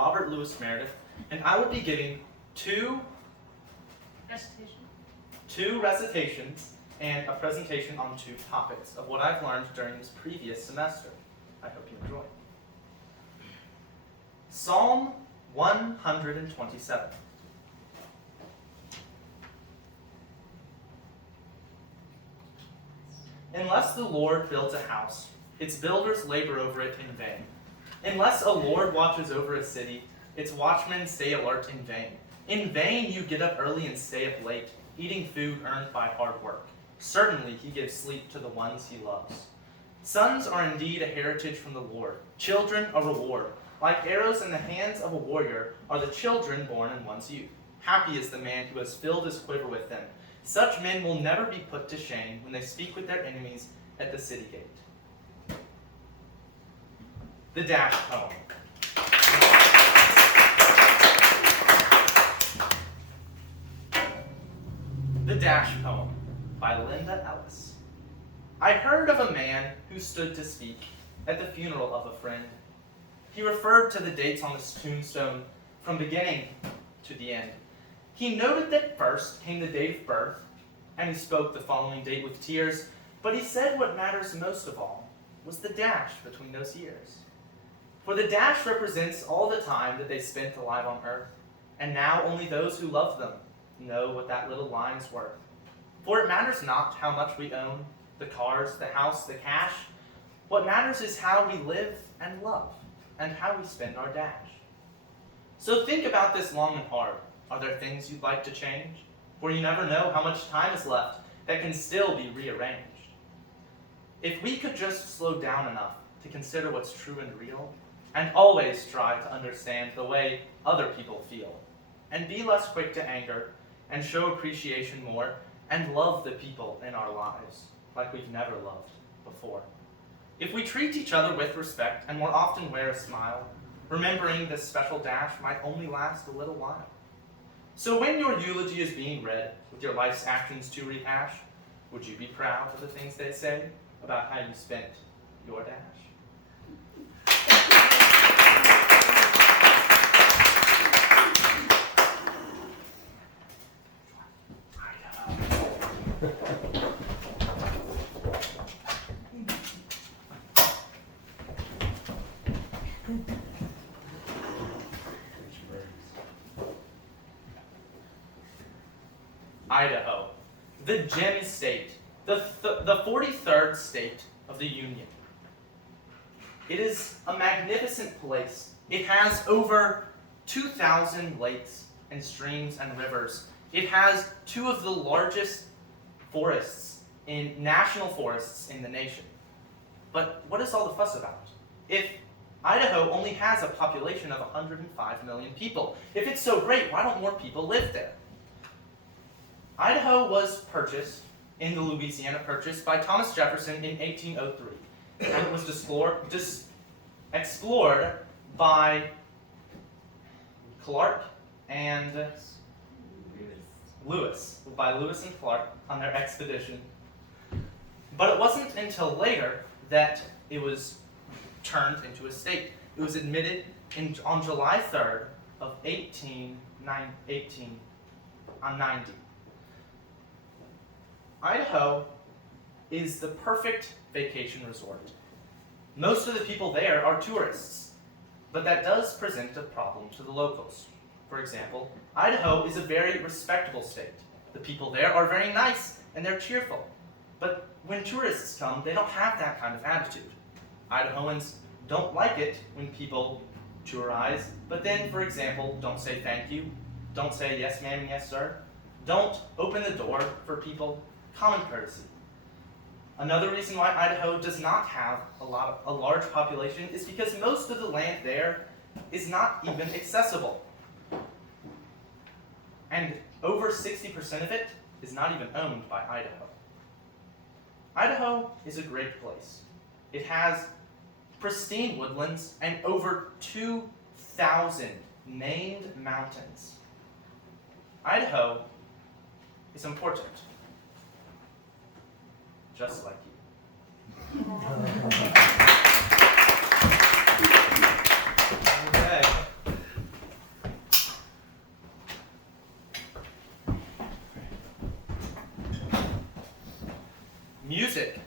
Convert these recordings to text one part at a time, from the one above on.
Robert Louis Meredith, and I will be giving two recitations and a presentation on two topics of what I've learned during this previous semester. I hope you enjoy. Psalm 127. Unless the Lord builds a house, its builders labor over it in vain. Unless a Lord watches over a city, its watchmen stay alert in vain. In vain you get up early and stay up late, eating food earned by hard work. Certainly he gives sleep to the ones he loves. Sons are indeed a heritage from the Lord, children a reward. Like arrows in the hands of a warrior are the children born in one's youth. Happy is the man who has filled his quiver with them. Such men will never be put to shame when they speak with their enemies at the city gate. The Dash Poem. The Dash Poem by Linda Ellis. I heard of a man who stood to speak at the funeral of a friend. He referred to the dates on his tombstone from beginning to the end. He noted that first came the date of birth, and he spoke the following date with tears, but he said what matters most of all was the dash between those years. For the dash represents all the time that they spent alive on earth, and now only those who love them know what that little line's worth. For it matters not how much we own, the cars, the house, the cash. What matters is how we live and love, and how we spend our dash. So think about this long and hard. Are there things you'd like to change? For you never know how much time is left that can still be rearranged. If we could just slow down enough to consider what's true and real, and always try to understand the way other people feel, and be less quick to anger, and show appreciation more, and love the people in our lives like we've never loved before. If we treat each other with respect and more often wear a smile, remembering this special dash might only last a little while. So when your eulogy is being read with your life's actions to rehash, would you be proud of the things they say about how you spent your dash? Idaho, the gem state, the 43rd state of the Union. It is a magnificent place. It has over 2,000 lakes and streams and rivers. It has two of the largest national forests in the nation. But what is all the fuss about? If Idaho only has a population of 105 million people, if it's so great, why don't more people live there? Idaho was purchased in the Louisiana Purchase by Thomas Jefferson in 1803, and it was explored by Clark and Lewis and Clark on their expedition. But it wasn't until later that it was turned into a state. It was admitted on July 3rd of 1890. Idaho is the perfect vacation resort. Most of the people there are tourists, but that does present a problem to the locals. For example, Idaho is a very respectable state. The people there are very nice and they're cheerful. But when tourists come, they don't have that kind of attitude. Idahoans don't like it when people tourize, but then, for example, don't say thank you, don't say yes ma'am, yes sir, don't open the door for people. Common courtesy. Another reason why Idaho does not have a large population is because most of the land there is not even accessible. And over 60% of it is not even owned by Idaho. Idaho is a great place. It has pristine woodlands and over 2,000 named mountains. Idaho is important. Just like you. Okay. Music.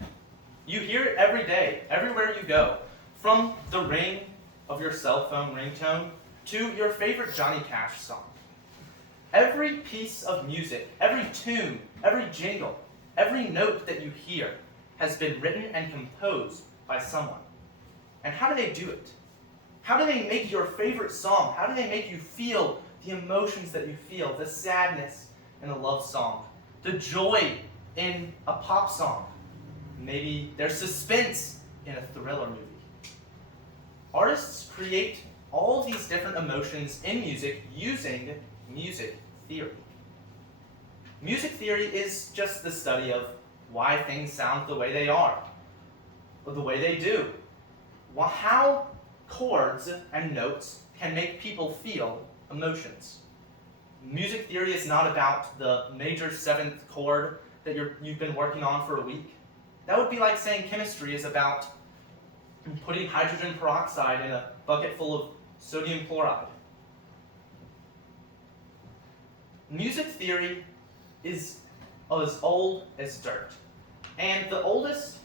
You hear it every day, everywhere you go. From the ring of your cell phone ringtone to your favorite Johnny Cash song. Every piece of music, every tune, every jingle, every note that you hear has been written and composed by someone. And how do they do it? How do they make your favorite song? How do they make you feel the emotions that you feel, the sadness in a love song, the joy in a pop song? Maybe there's suspense in a thriller movie. Artists create all these different emotions in music using music theory. Music theory is just the study of why things sound the way they are, or the way they do. How chords and notes can make people feel emotions. Music theory is not about the major seventh chord that you've been working on for a week. That would be like saying chemistry is about putting hydrogen peroxide in a bucket full of sodium chloride. Music theory is as old as dirt. And the oldest,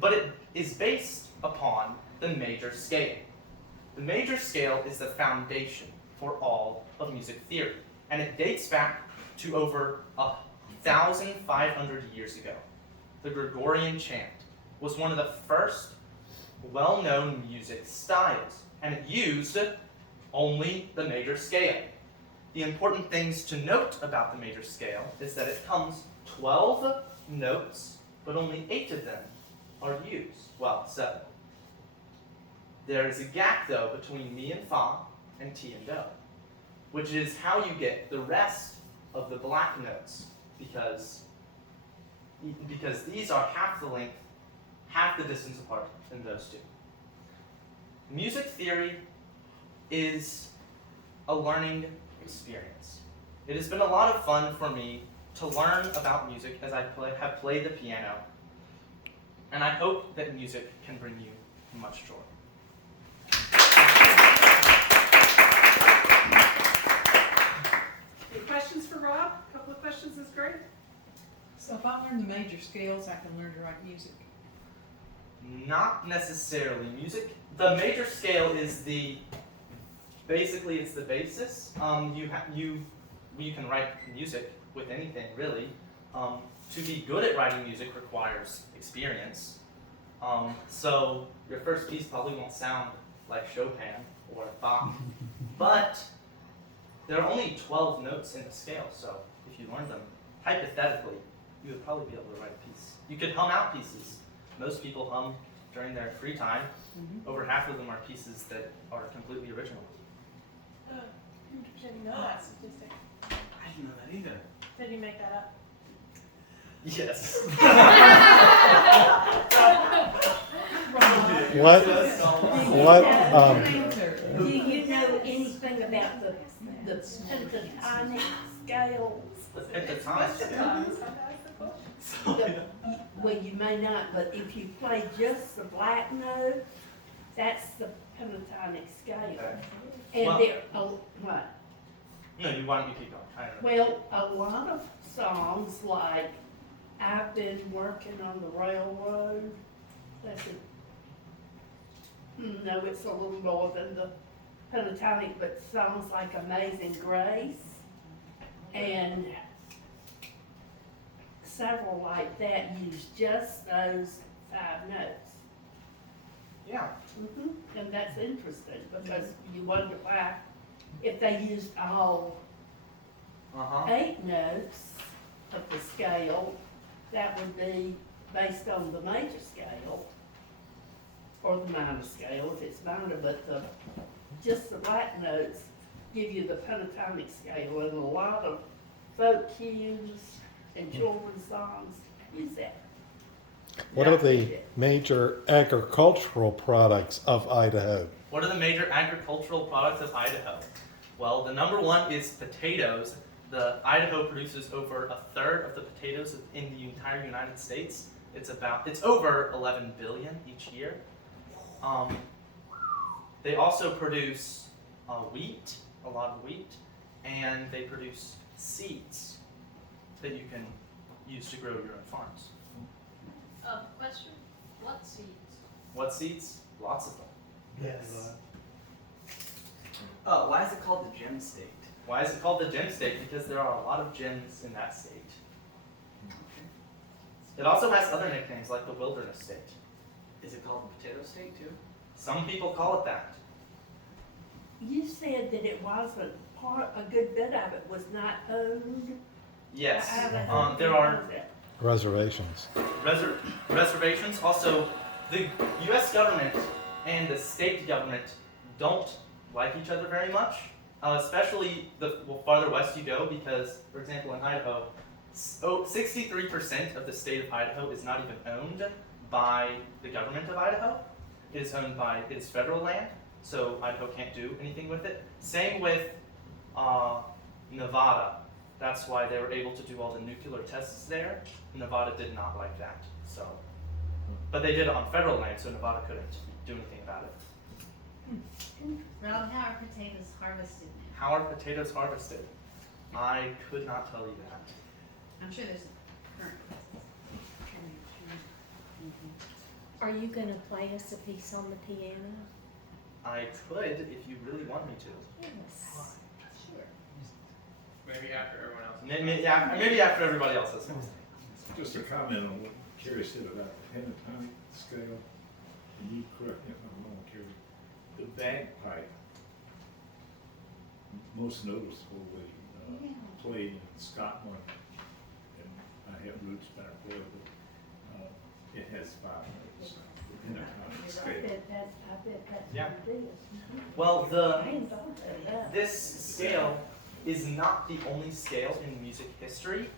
but it is based upon the major scale. The major scale is the foundation for all of music theory. And it dates back to over 1,500 years ago. The Gregorian chant was one of the first well-known music styles, and it used only the major scale. The important things to note about the major scale is that it comes 12 notes, but only 8 of them are used. Well, 7. There is a gap, though, between mi and fa and ti and do, which is how you get the rest of the black notes, because these are half the length, half the distance apart than those two. Music theory is a learning experience. It has been a lot of fun for me to learn about music as I have played the piano, and I hope that music can bring you much joy. Any questions for Rob? A couple of questions is great. So if I learn the major scales, I can learn to write music. Not necessarily. The major scale is basically it's the basis. You can write music with anything really. To be good at writing music requires experience. So your first piece probably won't sound like Chopin or Bach, but there are only 12 notes in the scale. So if you learn them, hypothetically, you would probably be able to write a piece. You could hum out pieces. Most people hum during their free time. Mm-hmm. Over half of them are pieces that are completely original. Did you know that statistic? I didn't know that either. Did you make that up? Yes. Do you know anything about the pentatonic scales? The pentatonic scale. Well, you may not, but if you play just the black note, that's the pentatonic scale. Okay. And Well- what? No, why don't you keep going? I don't know. Well, a lot of songs like I've been working on the railroad, no, it's a little more than the pentatonic, but songs like Amazing Grace and several like that use just those 5 notes. Yeah. And that's interesting because you wonder why, if they used all 8 notes of the scale, that would be based on the major scale or the minor scale if it's minor, but just the black notes give you the pentatonic scale, and a lot of folk cues and children's songs use that. What are the major agricultural products of Idaho? What are the major agricultural products of Idaho? Well, the number one is potatoes. The Idaho produces over 1/3 of the potatoes in the entire United States. It's over 11 billion each year. They also produce wheat, a lot of wheat, and they produce seeds that you can use to grow your own farms. Question, what seeds? What seeds? Lots of them. Yes. Why is it called the gem state? Why is it called the gem state? Because there are a lot of gems in that state. It also has other nicknames like the wilderness state. Is it called the potato state too? Some people call it that. You said that it wasn't a good bit of it was not owned. Yes. Idaho. There are Reservations. reservations. Also, the U.S. government and the state government don't like each other very much, especially the farther west you go, because, for example, in Idaho, 63% of the state of Idaho is not even owned by the government of Idaho. It is owned by, it is federal land, so Idaho can't do anything with it. Same with Nevada. That's why they were able to do all the nuclear tests there. Nevada did not like that, so. But they did it on federal land, so Nevada couldn't do anything about it. Rob, how are potatoes harvested now? How are potatoes harvested? I could not tell you that. I'm sure there's a current. Are you gonna play us a piece on the piano? I could if you really want me to. Yes. Sure. Maybe after everyone else. Maybe after everybody else has finished. Just a comment on what Kerry said about the pentatonic scale, and you correct me if I'm wrong, Kerry. The bagpipe, most noticeably played in Scotland, and I have roots back there, but it has 5 notes. The pentatonic I scale. bet that's Yeah. what it is. Well, I hadn't thought of that. this scale is not the only scale in music history.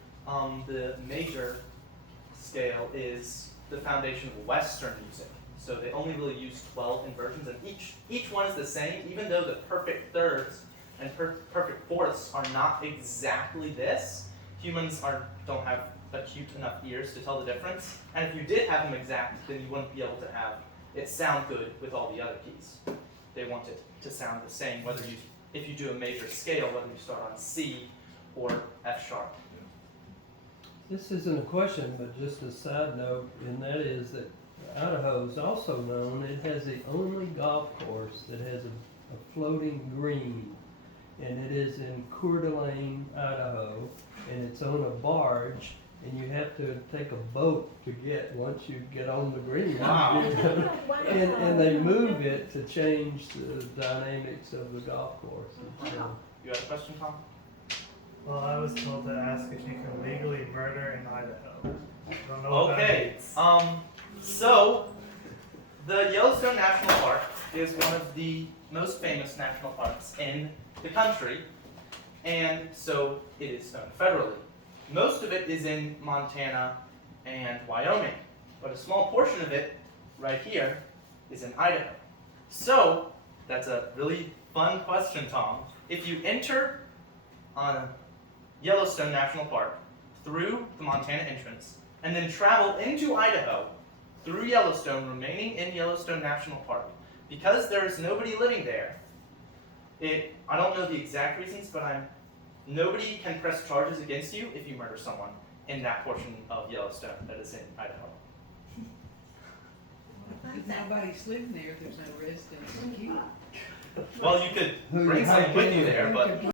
The major scale is the foundation of Western music. So they only really use 12 inversions, and each one is the same, even though the perfect thirds and perfect fourths are not exactly this. Humans don't have acute enough ears to tell the difference, and if you did have them exact, then you wouldn't be able to have it sound good with all the other keys. They want it to sound the same, if you do a major scale, whether you start on C or F sharp. This isn't a question, but just a side note, and that is that Idaho is also known, it has the only golf course that has a floating green. And it is in Coeur d'Alene, Idaho, and it's on a barge, and you have to take a boat to get, once you get on the green. Wow. And they move it to change the dynamics of the golf course. And so, You have a question, Tom? Well, I was told to ask if you can legally murder in Idaho. I don't know what that Okay. means. So the Yellowstone National Park is one of the most famous national parks in the country, and so it is owned federally. Most of it is in Montana and Wyoming, but a small portion of it, right here, is in Idaho. So, that's a really fun question, Tom. If you enter on Yellowstone National Park through the Montana entrance, and then travel into Idaho through Yellowstone, remaining in Yellowstone National Park, because there is nobody living there, I don't know the exact reasons, but nobody can press charges against you if you murder someone in that portion of Yellowstone that is in Idaho. If nobody's living there, there's no residents. Well, you could Who bring you someone with hiking you there, with? but